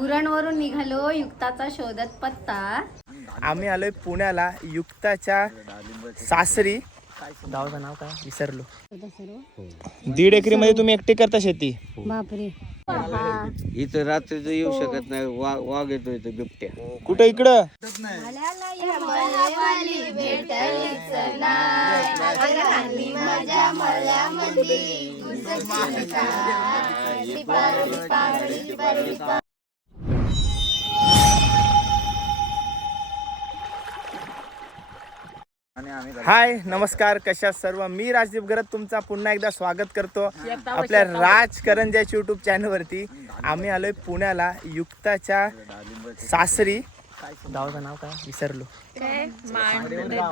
उरणवरून निघालो युक्ताचा शोधत पत्ता. आम्ही आलोय पुण्याला. युक्ताच्या सासरी. गावाचं नाव काय? विसरलो. दीड एकरी मध्ये तुम्ही एकटे करता शेती? बापरे. इथं रात्रीचं येऊ शकत नाही. वाघ वाघ येतो इथं बिबट्या. कुठं इकडं? हाय नमस्कार कशा सर्व? मी राजदीप गरत तुमचा पुन्हा एकदा स्वागत करतो आपल्या राजकरंजाच्या युट्यूब चॅनल वरती. आम्ही आलोय पुण्याला युक्ताच्या सासरी. गावाचं नाव काय? विसरलो.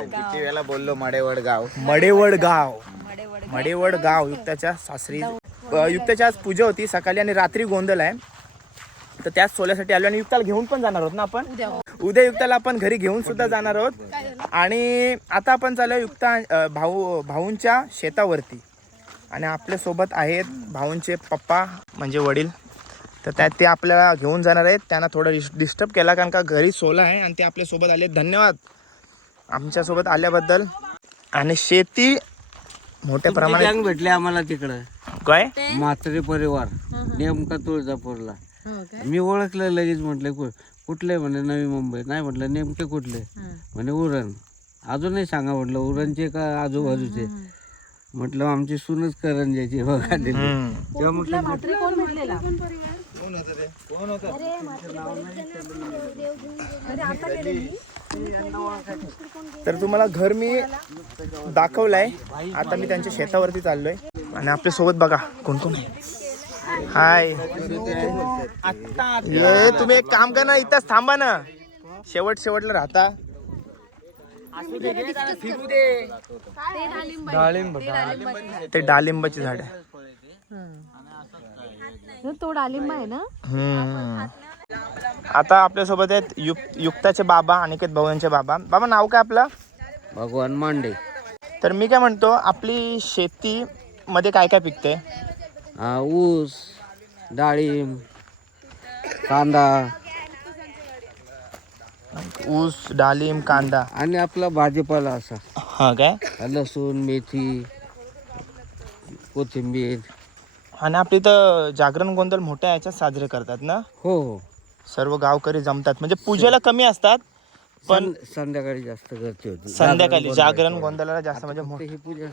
किती वेळा बोललो माडेवड गाव मडेवड गाव मडेवड गाव युक्ताच्या सासरी युक्ताच्या आज पूजा होती सकाळी आणि रात्री गोंधळ आहे. तर त्याच सोल्यासाठी आलो आणि युक्ताला घेऊन पण जाणार आहोत ना आपण? उद्या युक्ताला आपण घरी घेऊन सुद्धा जाणार आहोत. आणि आता आपण चालू युक्ता भाऊ भाऊंच्या शेतावरती. आणि आपल्यासोबत आहेत भाऊंचे पप्पा म्हणजे वडील. तर त्या ते आपल्याला घेऊन जाणार आहेत. त्यांना थोडं डिस डिस्टर्ब केला कारण का घरी सोला आहे आणि ते आपल्यासोबत आले. धन्यवाद. आमच्यासोबत आल्याबद्दल. आणि शेती मोठ्या प्रमाणात भेटले आम्हाला तिकडं? काय? म्हात्रे परिवार. नेमका तुळजापूरला मी ओळखलं लगेच म्हटलं कुठले म्हणे नवी मुंबई? नाही म्हटलं नेमके कुठले? म्हणे उरण. अजूनही सांगा म्हटलं उरणचे का आजूबाजूचे? म्हटलं आमची सूनच करंजाची बघा दिली. तेव्हा म्हटलं तर तुम्हाला घर मी दाखवलंय. आता मी त्यांच्या शेतावरती चाललोय. आणि आपल्यासोबत बघा कोण कोण आहे? हाय. ये तुम्ही एक काम करा ना इथंच थांबा ना. शेवट शेवटला राहता. ते डाळिंबाची झाड. आहे तो डालिंब आहे ना? हम्म. आता आपल्यासोबत आहेत युक युक्ताचे बाबा अनिकेत भाऊ यांचे बाबा. बाबा नाव काय आपलं? भगवान मांडे. तर मी काय म्हणतो आपली शेती मध्ये काय काय पिकते? ऊस डाळिंब कांदा. ऊस डाळिंब कांदा. आणि आपला भाजीपाला असा. हा काय? लसूण मेथी कोथिंबीर. आणि आपली तर जागरण गोंधळ मोठ्या याच्यात साजरे करतात ना? हो हो. सर्व गावकरी जमतात. म्हणजे पूजेला कमी असतात पण संध्याकाळी जास्त गर्दी होती. संध्याकाळी जागरण गोंधळाला जास्त म्हणजे मो- ही पूजा.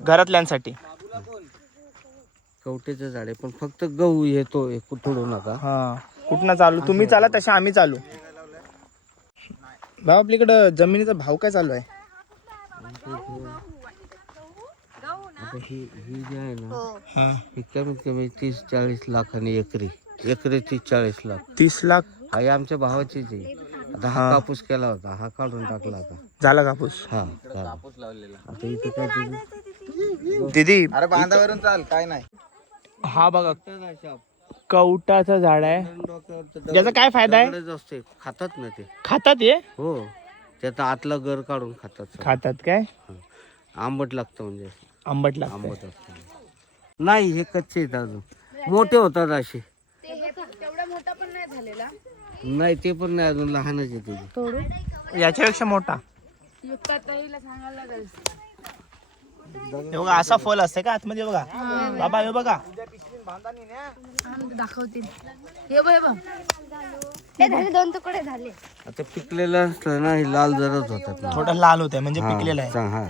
घरातल्यांसाठी. कवटेचं झाड आहे पण फक्त गहू येतो तुडू नका. हा. कुठनं चालू? तुम्ही चाला तसे आम्ही चालू. भाऊ आपल्याकडं जमिनीचा भाव काय चालू आहे? आता ही ही जी आहे ना हा. ही. कमीत कमी तीस चाळीस लाखांनी एकरी. एकरी तीस चाळीस लाख. तीस लाख? हा ही आमच्या भावाचीच आहे. आता हा कापूस केला होता हा काढून टाकला आता झाला कापूस? हा कापूस लावलेला आता इथं काय तुझं दीदी. अरे बांधावरून चाल काय नाही. हा बघा. कवटाचं झाड आहे. ज्याचा काय फायदा आहे? असते. खातात ना ते. खातात ये हो. त्याचा आतला गर काढून खातात सगळं. खातात काय? आंबट लागतं म्हणजे. आंबट लागतं. आंबट असतं नाही हे कच्चे आहेत अजून. मोठे होतात असे. नाही ते पण नाही अजून लहानच आहे तुझे याच्यापेक्षा मोठा. हे बघा असा फल असते का आतमध्ये बघा? बाबा हे बघा. दाखवतील. हे बघ हे बघ. हे झाले दोन तुकडे झाले. आता पिकलेलं असलं ना हे लाल जरच होतात ना. थोडं लाल होत म्हणजे पिकलेलं आहे. हा.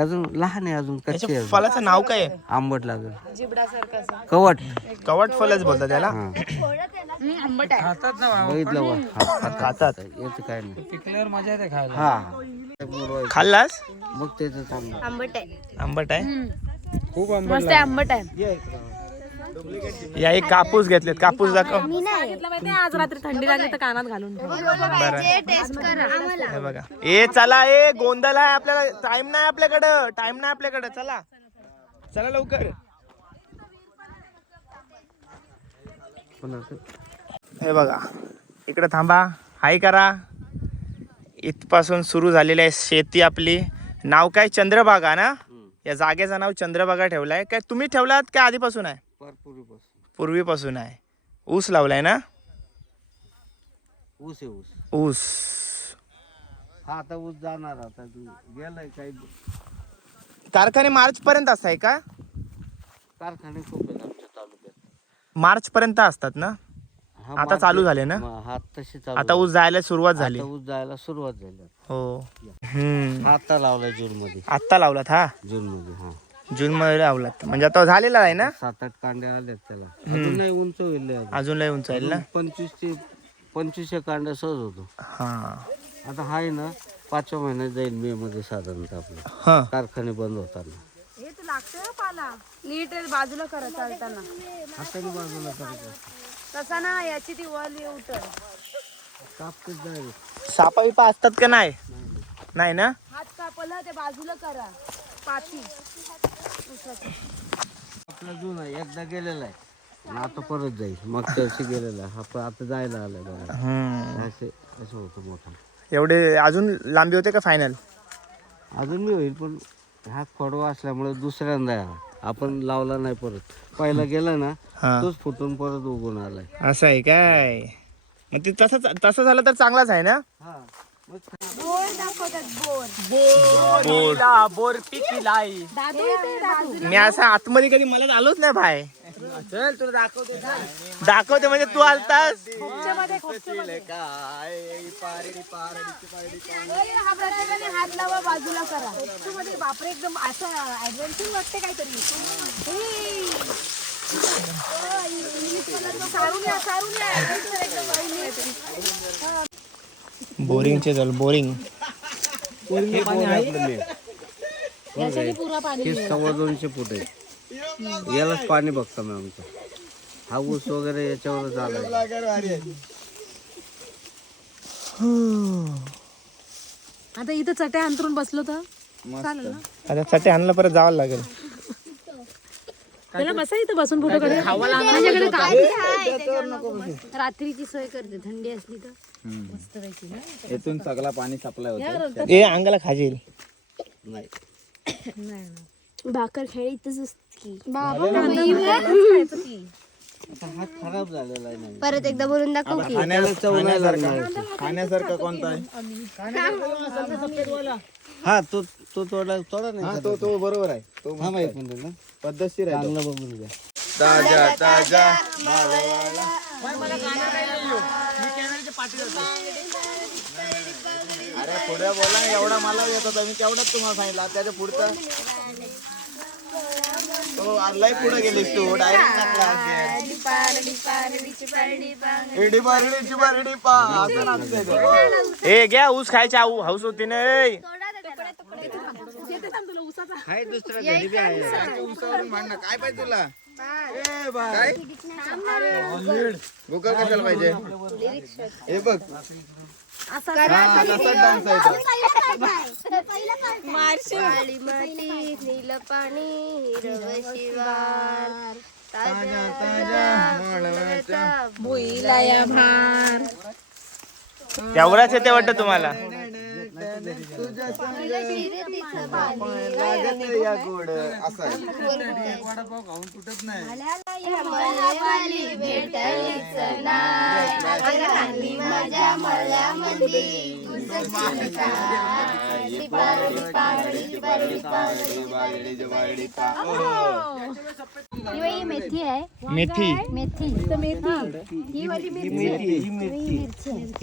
अजून लहान आहे अजून कच्चे त्याच्या. फलाचं नाव काय आहे? आंबट लागेल. कवट. कवट फलच बोलतात त्याला? हा. आंबट आहे. बघितलं बा हा, खातात. याचं काय नाही. हा. खाल्लास? मग त्याचं चांगलं आंबट आहे. आंबट आहे? मस्त आहे आंबट आहे. या एक कापूस घेतलेत. कापूस दाखव. आज रात्री थंडी लागली तर कानात घालून हे बघा. ए चला ए गोंधळ आहे आपल्याला. टाइम नाही आपल्याकडं. टाइम नाही आपल्याकडं. चला. चला लवकर. हे बघा. इकडे थांबा. हाय करा. इथपासून सुरू झालेली आहे शेती आपली. नाव काय? चंद्रभागा ना? या जागेचं नाव चंद्रभागा ठेवलाय. काय तुम्ही ठेवलात काय आधीपासून आहे? पूर्वीपासून आहे. ऊस लावलाय ना? ऊस आहे ऊस. ऊस. हा आता ऊस जाणार आता. तू गेलाय काही. कारखाने मार्च पर्यंत आहे का? कारखाने खूप आहेत आमच्या तालुक्यात. मार्च पर्यंत असतात ना? हा, आता चालू झाले ना? म- हा तशी चालू आता ऊस जायला सुरुवात झाली. आता ऊस जायला सुरुवात झाली हो. हम्म. हा आता लावलाय जून मध्ये. आत्ता लावलात हा? जून मध्ये हा. जून मध्ये लावलात. म्हणजे आता झालेला आहे ना? सात आठ कांडे आलेत त्याला. अजून नाही उंच होईल लय अजून. अजून लय उंच आहे ना? पंचवीस ते पंचवीसशे कांड्या सहज होतो. हा. आता हा आहे ना पाचव्या महिन्यात जाईल मे मध्ये साधारणतः आपलं. हा. कारखाने बंद होताना. हे तर लागतोय पाला. नीट बाजूला करा चालताना. हाताने बाजूला करायचं. तसा ना याची ती वल उतर. सापा बिपा असतात का नाही? नाही ना? हात कापला ते बाजूला करा. पाती आपला जुना एकदा गेलेला आहे. आणि आता परत जाईल. मागच्या वर्षी गेलेला आहे. हा पण आता जायला आलाय बघा हम्म. असे असं होतं मोठा. एवढे अजून लांबी होते का फायनल अजून मी होईल पण हा खोडवा असल्यामुळे दुसऱ्यांदा हा. आपण लावला नाही परत. पहिला गेला ना हा. तोच फुटून परत उगून आलाय. असं आहे काय? मग ते तसं तसं झालं तर चांगलाच आहे ना? हा बोर बोर. मी असं आतमध्ये कधी मला आलोच नाही भाय चल तुला दाखवते दाखवते म्हणजे तू आलतास? खोपच्यामध्ये खोपच्यामध्ये. हा प्रत्येकाने हात लावा बाजूला करा. खोपच्यामध्ये बापरे एकदम असं ऍडव्हेंचर वाटते काहीतरी. हे. सारून या सारून या adventure एकदम पहिली. बोरिंगचे चल बोरिंग हे सव्वा दोनशे फूट आहे. यालाच पाणी बघता मी आमचं. हा ऊस वगैरे याच्यावरच आलाय आता इथं चट्या अंतरून बसलो तर चालेल ना? आता चटे आणलं परत जावं लागेल. त्याला बसा इथं बसून फोटो काढूया माझ्याकडे काय रात्रीची सोय करते. थंडी असली तर मस्त पैकी ना. येथून सगळा पाणी सप्लाय होतं. ए अंगाला खाजील. नाही नाही. भाकर असते आता हा खराब झालेला आहे नाही. परत एकदा बोलून दाखव की. त्याला चव नाही लागणार. खाण्यासारखा कोणता आहे? हा तो तो तोडा तोडा नाही हा तो तो बरोबर आहे. तो हा माहीत म्हणतो ना पद्धतशीर आहे चांगला बघून घ्या. ताजा ताजा अरे पुढे बोला एवढा मला येत होता. मी केवढाच तुम्हाला सांगितलं. त्याच्या पुढचा? तो लय पुढे गेलीस तू. डायरेक्ट टाकला इडी पारडीची पारडी पा. असं नाचतंय तो. ए घ्या ऊस खायची आऊ हाऊस होती ना ए. हाय दुसरा घरी बी आहे. उसावरून भांडणं. काय पाहिजे तुला? ए बाय गुगल कशाला पाहिजे? हे बघ. काळी माती नील पाणी हिरव शिवार. ताजा ताजा मळवचा तेवढाच येते वाटतं तुम्हाला? लागत या गोड असं आहे. अंगानी माझ्या मळ्यामध्ये ही मेथी आहे. मेथी. मेथी. मेथी. ही. वाली मिरची ही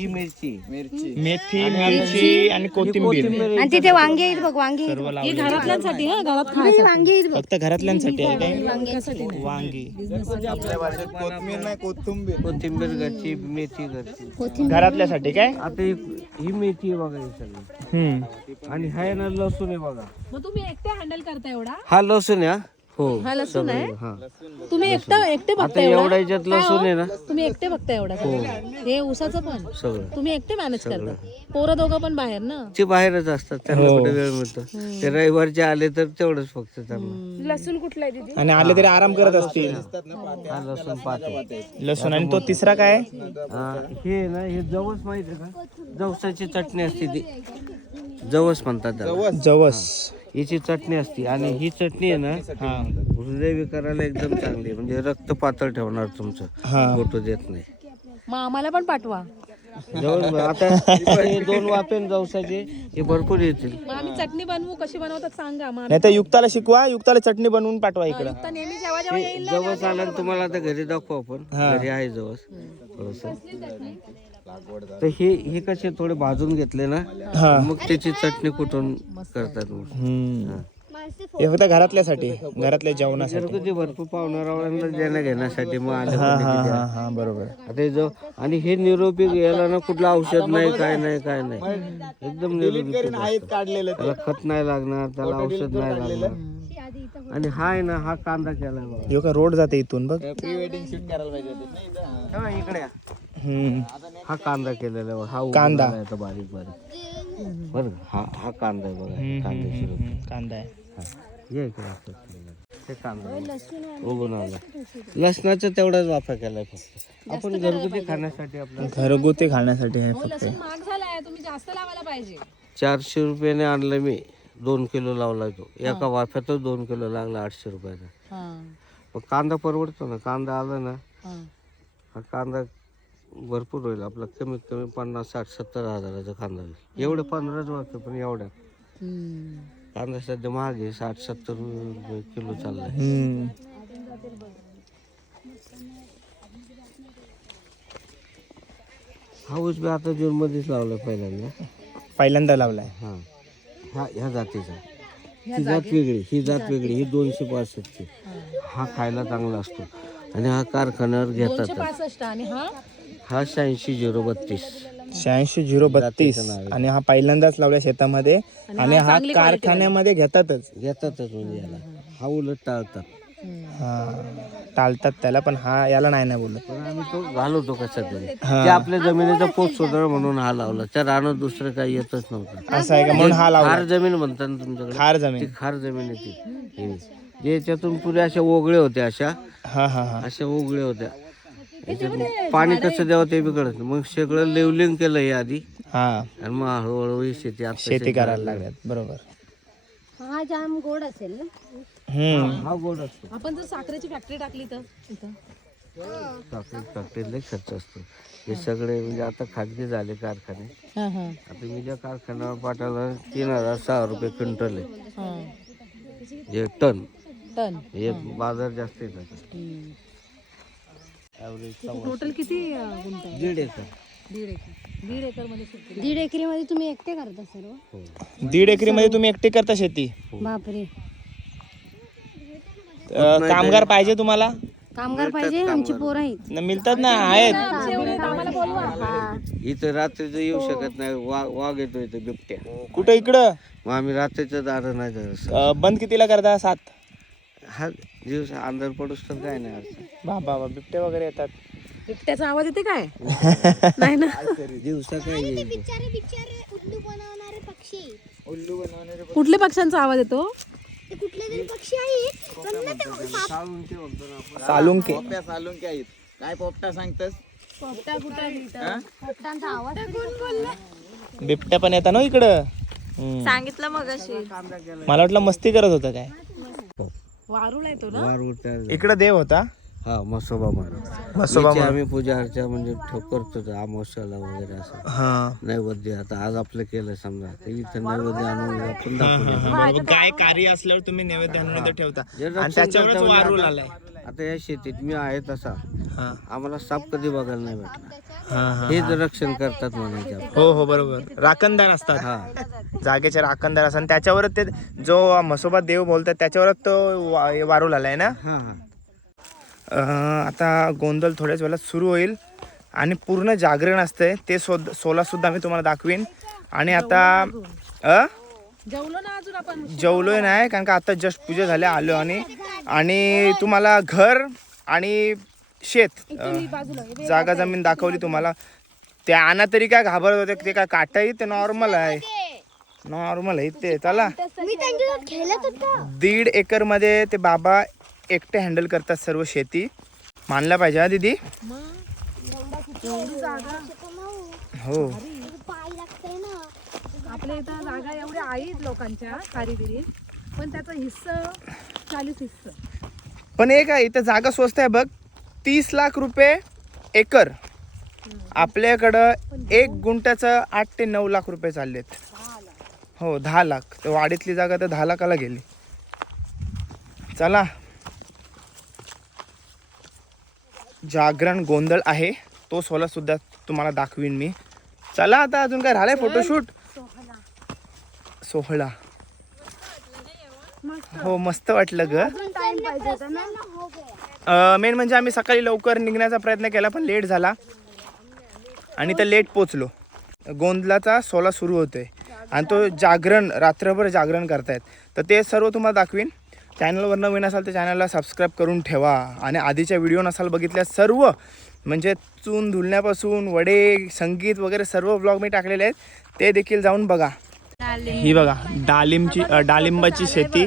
मिरची. मिरची. मेथी मिरची आणि कोथिंबीर. आणि तिथे वांगे आहेत बघ वांगे आहेत. घरातल्यांसाठी हा घरात ही वांगे आहेत बघ. फक्त घरातल्यांसाठी आहे काय? वांगी. कोथमीर नाही. कोथिंबीर कोथिंबीर. घरची मेथी घरची. घरातल्यासाठी काय? आता ही ही मेथी आहे बघा ही सगळी. हम्म. आणि हा आहे ना लसूण आहे बघा. मग तुम्ही एकटे हँडल करता एवढा? हा लसूण आहे हा? हो. हा लसूण आहे? हा. तुम्ही एकटा एकटे बघता एवढा? याच्यात लसूण आहे ना? तुम्ही एकटे बघता एवढा. हे. उसाचं पण. सगळं. तुम्ही एकटे मॅनेज करता. पोरं दोघं पण बाहेर ना? ते बाहेरच असतात त्यांना कुठे वेळ मिळतो. ते रविवारचे आले तर तेवढंच फक्त त्यांना. लसूण कुठला आहे दीदी? आणि आले तरी आराम करत असतील. हा लसूण पाते. लसूण आणि तो तिसरा काय? हा, हे ना हे जवस माहीत आहे का? जवसाची चटणी असते ती. जवस म्हणतात त्याला. जवस. हिची चटणी असते आणि ही चटणी आहे ना हा हृदय विकाराला एकदम चांगली आहे. म्हणजे रक्त पातळ ठेवणार तुमचं. हा. फोटो देत नाही. मग आम्हाला पण पाठवा. जवळ आता हे दोन वाफेन जवसाचे हे भरपूर येतील. मग आम्ही चटणी बनवू कशी बनवतात सांगा. मग नाही तर युक्ताला शिकवा युक्ताला चटणी बनवून पाठवा इकडं. आता नेहमी जेव्हा जेव्हा येईल ना, जवस आला ना तुम्हाला आता घरी दाखवू आपण. घरी आहे जवस. थोडस. तर हे हे कसे थोडे भाजून घेतले ना हा. मग त्याची चटणी कुठून करतात मग हम्म. हे. फक्त घरातल्यासाठी घरातल्या जेवणासाठी. घरगुती भरपूर पाहुणाऱ्यांना देण्या घेण्यासाठी मग आले हा हा हा हा बरोबर. आता हे जो आणि हे निरोपी याला ना कुठलं औषध नाही काय नाही काय नाही. एकदम निरोगी पीक असतं. काढलेलं त्याला खत नाही लागणार त्याला औषध नाही लागणार. आणि हा आहे ना हा कांदा केलाय बघा. यो का रोड जाते इथून बघ. प्री वेडिंग शूट करायला पाहिजे हा, इकडे या. हम्म हा कांदा केलेला आहे. हा कांदा. झालाय आता बारीक बारीक. बरं का? हा हा कांदा आहे बघा. हम्म, कांदा आहे. हा. ये इकडे असं. हे कांदा आला. लसणाचा तेवढाच वापर केलाय फक्त. आपण घरगुती खाण्यासाठी आपलं घरगुती खाण्यासाठी आहे फक्त. लसूण महाग झालाय तुम्ही जास्त लावायला पाहिजे. चारशे रुपयाने आणलं मी दोन किलो लावला तो. एका वाफ्यातच दोन किलो लागला आठशे रुपयाचा मग कांदा परवडतो ना कांदा आला ना हा कांदा भरपूर होईल. आपला कमीत कमी पन्नास साठ सत्तर हजाराचा कांदा होईल. एवढे पंधराच वाफे पण एवढ्या. कांदा सध्या महाग आहे साठ सत्तर रुपये किलो चाललाय हम्म. हा ऊस बी आता जून मध्येच लावला पहिल्यांदा. पहिल्यांदा लावलाय. हा. ह्या ह्या जातीचा. ही जात वेगळी ही जात वेगळी ही दोनशे पासष्टची. हा. खायला चांगला असतो. आणि हा कारखान्यावर घेतात पासष्ट आणि हा हा शहाऐंशी झिरो बत्तीस. शहाऐंशी झिरो बत्तीस. आणि हा पहिल्यांदाच लावलाय शेतामध्ये. आणि हा कारखान्यामध्ये घेतातच. घेतातच म्हणजे याला. हा उलट टाळतात. हा. टाळतात त्याला पण हा याला नाही ना बोलत. पण आम्ही तो घालवतो कसा तरी ते आपल्या जमिनीचा पोत सुधार म्हणून हा लावला. त्या रानात दुसरं काही येतच नव्हतं. असं आहे का? म्हणून हा लावला. खार जमीन म्हणतात ना तुमच्याकडे. खार ती जमीन खार जमीन आहे ती. जे याच्यातून पुढे अशा ओगळे होत्या अशा. हा हा हा. अशा ओगळे होत्या. याच्यात पाणी कसं द्यावं ते बी कळत नाही. मग सगळं लेवलिंग केलं हे आधी. हा. आणि मग हळूहळू ही शेती आता शेती करायला लागल्यात. बरोबर. हा जाम गोड असेल ना? हम्म. हा गोड असतो. आपण जर साखरेची फॅक्टरी टाकली तर? इथं. साखर फॅक्टरीला खर्च असतो. हे सगळे म्हणजे आता खाजगी झाले कारखाने. आता मी ज्या कारखान्यावर पाठवला तीन हजार सहा रुपये क्विंटल आहे. हे. टन. टन. हे बाजार जास्त येतात टोटल किती गुंठ आहे दीड एकर. दीड एकर. दीड एकरमध्ये शेती. दीड एकरीमध्ये तुम्ही एकटे करता सर्व? दीड एकरी मध्ये तुम्ही एकटे करता शेती? बापरे. अं, कामगार पाहिजे तुम्हाला? कामगार पाहिजे आमची पोरं आहेत. न मिळतात ना आहेत. इथं रात्रीचं येऊ शकत नाही वाघ वाघ येतो इथं बिबट्या. कुठं इकडं? मग आम्ही रात्रीचं दार नाही धरत. अं, बंद कितीला करता? सात? हा दिवस अंधार पडूस तर काय नाही अडचण. बाबा बाबा बिबटे वगैरे येतात. बिबट्याचा आवाज येते काय? नाही ना? दिवसा काय येईल? बिचारे बिचारे उल्लू बनवणारे पक्षी. कुठल्या पक्ष्यांचा आवाज येतो? ते कुठले तरी पक्षी आहेत पण ना ते सालुंके पोपट्या काय आहेत. काय पोपटा सांगतस? पोपटांचा आवाज कोण बोलला? बिबट्या पण येतात ना इकडं? हम्म. सांगितलं मग मला वाटलं मस्ती करत होतं काय? वारुळ येतो ना? वार उठ्या इकडं देव होता? हा मसोबा महाराज मसोबा आम्ही पूजा अर्चा म्हणजे ठेव करतो अमावस्याला वगैरे असं. हा. नैवेद्य आता आज आपलं केलं समजा. तर इथं नैवेद्य आणून आपण दाखवलं बरोबर. गाय कार्य असल्यावर तुम्ही नैवेद्य आणून ठेवता. जे आणि रक्षण त्याच्यावरच करता म्हणजे वारूळ आता- आलाय. आता या शेतीत मी आहे तसा. हा. आम्हाला साप कधी बघायला नाही भेटला हा हा हेच रक्षण करतात म्हणायचे आपण. हो हो बरोबर. राखणदार असतात. हा. जागेचे राखणदार असतात. त्याच्यावरच ते जो म्हसोबा देव बोलतात त्याच्यावरच तो वा- वारूळ आलाय ना? हा. हा अं, आता गोंधळ थोड्याच वेळात सुरू होईल. आणि पूर्ण जागरण असतंय. ते सोद सोला सुद्धा मी तुम्हाला दाखवीन. आणि आता अ? जेवलो ना अजून आपण? जेवलोय नाही कारण का आता जस्ट पूजा झाल्या आलो आणि आणि तुम्हाला घर आणि शेत अं, जागा जमीन दाखवली तुम्हाला. ते आणा तरी काय घाबरत होते ते काय काटाई ते नॉर्मल आहे. नॉर्मल आहे ते चला. मी त्यांच्यासोबत खेळत होतो. दीड एकरमध्ये ते बाबा एकटे हँडल करतात सर्व शेती. मानला पाहिजे हा दीदी? हो. पाय ना. आपल्या इथं जागा एवढ्या आहेत लोकांच्या कारिगिरीत पण त्याचा हिस्सा चाळीस हिस्सा. पण एक आहे इथं जागा स्वस्त आहे बघ. तीस लाख रुपये एकर. आपल्याकडं एक गुंठ्याचं आठ ते नऊ लाख रुपये चाललेत. हो दहा लाख. तर वाडीतली जागा तर दहा लाखाला गेली. चला. जागरण गोंधळ आहे. तो सोला सुद्धा तुम्हाला दाखवीन मी. चला आता अजून काय राहिलाय फोटोशूट सोहळा. हो मस्त वाटलं ग. मेन म्हणजे आम्ही सकाळी लवकर निघण्याचा प्रयत्न केला पण लेट झाला. आणि तर लेट पोचलो. गोंधळाचा सोला सुरू होतोय. आणि तो जागरण रात्रभर जागरण करतायत. तर ते सर्व तुम्हाला दाखवीन. चॅनलवर नवीन असाल तर चॅनलला सबस्क्राईब करून ठेवा. आणि आधीच्या व्हिडिओ नसाल बघितल्या सर्व म्हणजे चून धुलण्यापासून वडे संगीत वगैरे सर्व ब्लॉग मी टाकलेले आहेत. ते देखील जाऊन बघा. ही बघा डालिमची अ, डालिंबाची शेती.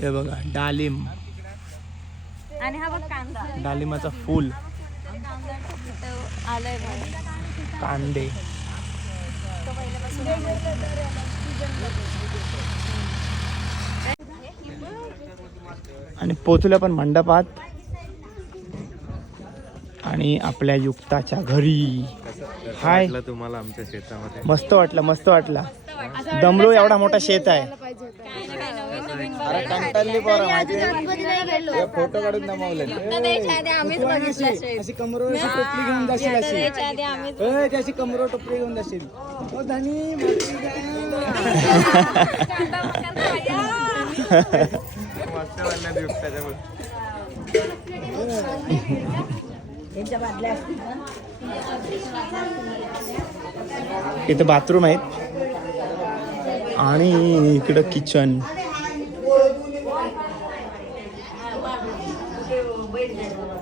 हे बघा डालिंब. आणि हा बघ कांदा. डालिंबाचं फूल. कांदे. आणि पोचलं पण मंडपात. आणि आपल्या युक्ताच्या घरी. हाय. तुम्हाला आमच्या शेतामध्ये? मस्त वाटलं मस्त वाटलं. दमलो एवढा मोठा शेत आहे. फोटो काढून नमवले आम्हीच बघितलं अशी कमरो अशी टोपली घेऊन जाशील अशी त्याची कमरो टोपली घेऊन जाशील ओ, धनी, मस्त वाटलं. इथं बाथरूम आहेत. आणि इकडं किचन.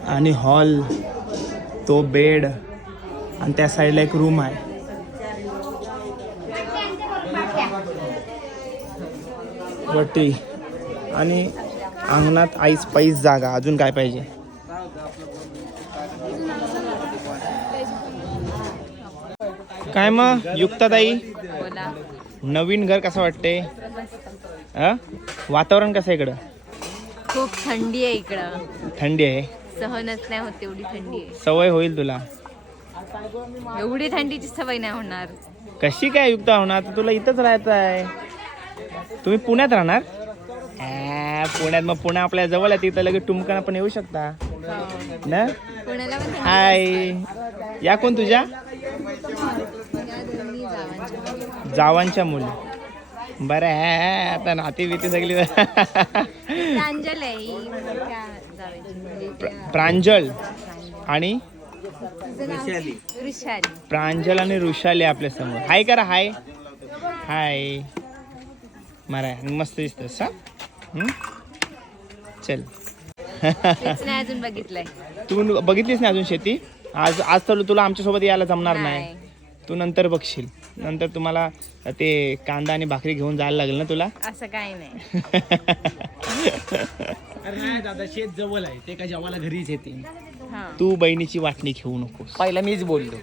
आणि हॉल तो बेड आणि त्या साईडला एक रूम आहे. वटी. आणि अंगणात आईस पाईस जागा. अजून काय पाहिजे? काय मग? युक्ताताई? नवीन घर कसं वाटते अ? वातावरण कसं आहे इकडं? खूप थंडी आहे इकडं. थंडी आहे? सहनच नाही होत एवढी थंडी आहे. सवय होईल तुला? एवढी थंडीची सवय नाही होणार. कशी काय युक्त होणार? तर तुला इथंच राहायचं आहे. तुम्ही पुण्यात राहणार? आ, पुण्यात. मग पुणे आपल्या जवळ आहे तिथं लगेच टुमकाना पण येऊ शकता. ना? पुण्याला पण हाय. या कोण तुझ्या? जावांच्या मुली. बरं आहे आता नाती बिती सगळी. प्रांजल आहे ही प्रांजल आणि? प्रांजल आणि ऋषाली आपल्यासमोर. हाय करा हाय. हाय. मारा मस्त दिसतस हा? हम्म? चल. अजून बघितलंय. तू बघितलीस ना अजून शेती? आज आज तर तुला आमच्यासोबत यायला जमणार नाही. नाही. तू नंतर बघशील. नंतर तुम्हाला ते कांदा आणि भाकरी घेऊन जायला लागेल ना तुला? असं काही नाही. अरे नाही दादा शेत जवळ आहे. ते का जेवायला घरीच येते. हा. तू बहिणीची वाटणी घेऊ नकोस. पहिला मीच बोललो.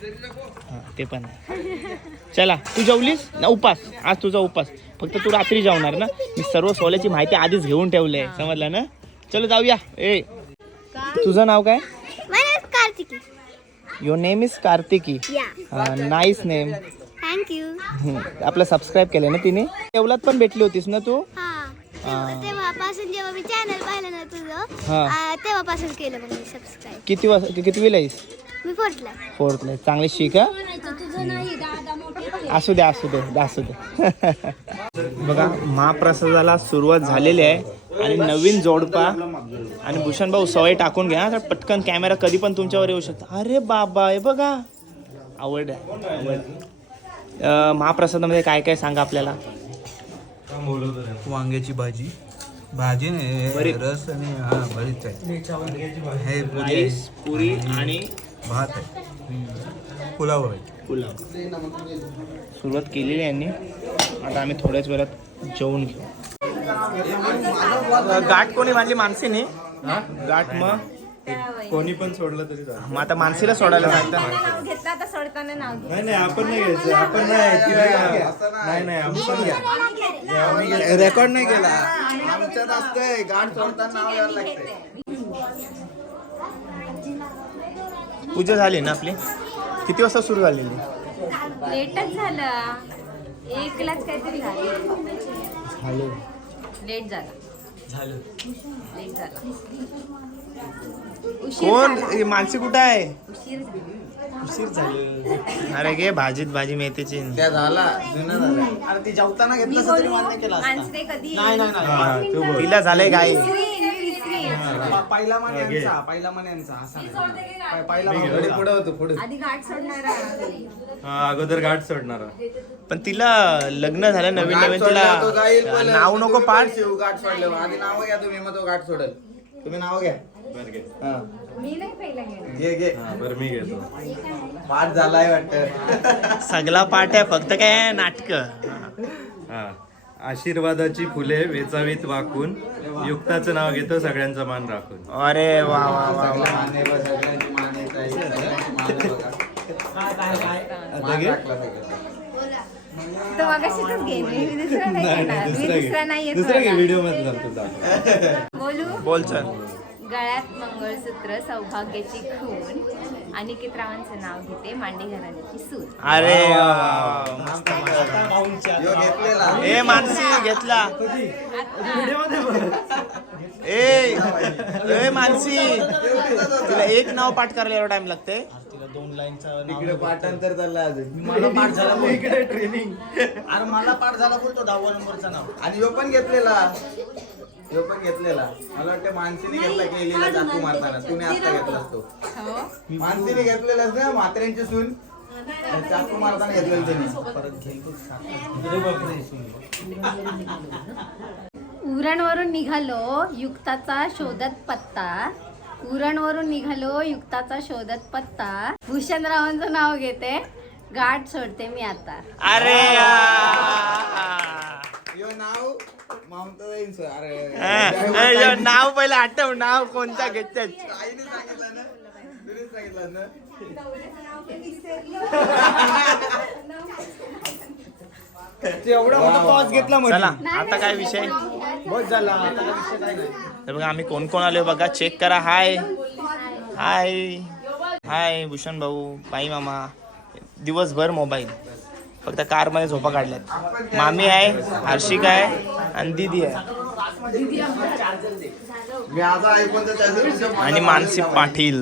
हा ते पण आहे. चला तू जेवलीस? ना उपास. आज तुझा उपास. फक्त तू रात्री जेवणार ना? मी सर्व सोल्याची माहिती आधीच घेऊन ठेवलंय समजलं ना? चलो जाऊया. ए तुझं नाव काय? Kartiki your name is Kartiki nice name thank you आपलं सबस्क्राईब केलं ना तिने? तेवलात पण भेटली होतीस ना तू? हा. तेव्हा- तेव्हापासून जेव्हा मी चॅनल पाहिलं ना तुझं हा. तेव्हापासून केलं मग मी सबस्क्राईब किती कितवीला आहेस? मी फोर्टला फोर्थला चांगले शिक असू दे असू दे असू दे. बघा महाप्रसादाला सुरुवात झालेली आहे. आणि नवीन जोडपा आणि भूषण भाऊ सवय टाकून घ्या तर पटकन कॅमेरा कधी पण तुमच्यावर येऊ शकतो. अरे बाबा हे बघा. आवड आहे आवड महाप्रसादामध्ये काय काय सांगा आपल्याला? वांग्याची भाजी. भाजी नाही. रस आणि हा भरीत आहे. हे पुरी पुरी आणि भात आहे. पुलाव आहे. पुलाव. सुरुवात केलेली आहे यांनी. आता आम्ही थोड्याच वेळात जेवून घेऊ. गाठ कोणी बांधली मानसीने? गाठ मग? कोणी पण सोडलं तरी चालेल मग आता मानसीला सोडायला सांगता घेतला आता सोडताना नाव घे. नाही नाही आपण नाही घ्यायचं. आपण नाही तिला नाही. नाही आपण घ्या. रेकॉर्ड नाही केला. आमच्यात असतंय गाठ सोडताना नाव यायला लागतंय. पूजा झाली ना आपली? किती वाजता सुरू झालेली लेटच झालं. एकलाच काहीतरी झालं. लेट झाला. झालं. लेट झाला. कोण. हे मानसी कुठं आहे? उशीर झाला. अरे घे भाजीत भाजी मेथीची. त्या झाला जुना झाला. अरे ती जेवताना घेतलं तरी मान्य केलं असतं. नाही नाही नाही. तिला झालंय काय विसरीन. पहिला मन यांचा पहिला मन यांचा असा नाही. पहिला पुढे होतो पुढे. आधी गाठ सोडणार अगोदर गाठ सोडणार. पण तिला लग्न झालं नवीन नवीन तिला नाव नको पाठ. शिव गाठ सोडले आधी नाव घ्या तुम्ही मग तो गाठ सोडेल. तुम्ही नाव घ्या. हा. मी नाही पहिला घेणार. घे घे. बरं मी घेतो. पाठ झालाय वाटत. सगळा पाठ आहे फक्त काय नाटक. हा. आशीर्वादाची फुले वेचावीत वाकून. युक्ताचं नाव घेतो सगळ्यांचा मान राखून. अरे वा वा वा वा. तो मगाशीच मी दुसरा नाही घेणार. मी दुसरा नाही येत दुसरा मला. व्हिडिओ बोलू? बोल चल. गळ्यात मंगळसूत्र सौभाग्याची खून. आणि रावांचं नाव घेते मांडी घराण्याची सून. अरे ए मानसी घेतला. ए ए मानसी. तिला एक नाव पाठ करायला एवढा टाइम लागते इकडे पाठांतर चाललंय अजून. मला पाठ झाला इकडे ट्रेनिंग अरे मला पाठ झाला बोलतो दहावा नंबरचा नाव. आणि ह्यो पण घेतलेला. ह्यो पण घेतलेला. मला वाटतं मानसीने घेतला केलेला चाकू मारताना. तुम्ही आता घेतलास तो मानसीने घेतलेलाच ना म्हात्र्यांची सून? चाकू मारताना घेतलेलं त्यांनी. उरणवरून निघालो युक्ताचा शोधत पत्ता. उरणवरून निघालो युक्ताचा शोधत पत्ता. भूषणरावांचं नाव घेते. गाठ सोडते मी आता. अरे अरे. नाव पहिलं आठव नाव कोणता घेतात ना. एवढा मोठा पॉज घेतला चला आता काय विषय? झाला आता काय विषय काय नाही. तर बघा आम्ही कोण कोण आलो बघा चेक करा. हाय हाय हाय भूषण भाऊ बाई मामा. दिवसभर मोबाईल फक्त कारमध्ये झोपा काढल्यात. मामी आहे हर्षिका आहे आणि दीदी आहे. आणि मानसी पाटील.